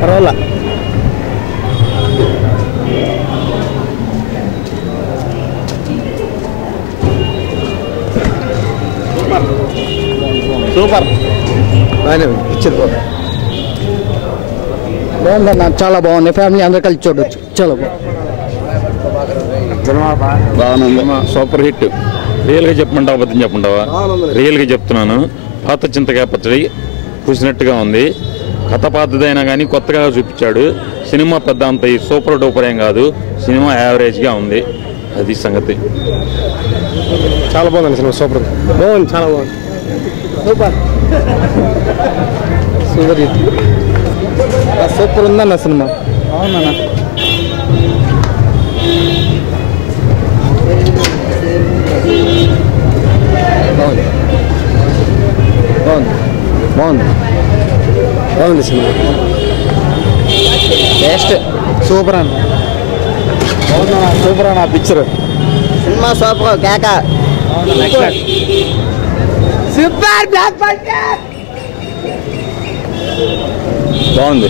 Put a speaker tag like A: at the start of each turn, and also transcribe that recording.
A: పర్వాలా super picture బాగుందన్న చాలా బాగుంది ఫ్యామిలీ అందరు కలిసి చూడొచ్చు చాలా బాగుంది
B: బాగుంది సూపర్ హిట్ రియల్గా చెప్పమంటావా అబద్ధం చెప్పమంటావా? రియల్గా చెప్తున్నాను. పాత చింతకాయ పచ్చడి చూసినట్టుగా ఉంది. కథ పాతదైనా కానీ కొత్తగా చూపించాడు. సినిమా పెద్ద అంత ఈ సూపర్ డూపర్ ఏం కాదు. సినిమా యావరేజ్గా ఉంది. అది సంగతి.
A: చాలా బాగుంది సినిమా సూపర్. బాగుంది చాలా బాగుంది. సూపర్. సూపర్ సూపర్ ఉందన్న సినిమా. అవునన్నా బాగుంది. బాగుంది సినిమా. బెస్ట్ సూపర్ అన్న. సూపర్ అన్న పిక్చర్ సినిమా సూపర్ కేక. సూపర్ బ్లాక్
B: బాగుంది.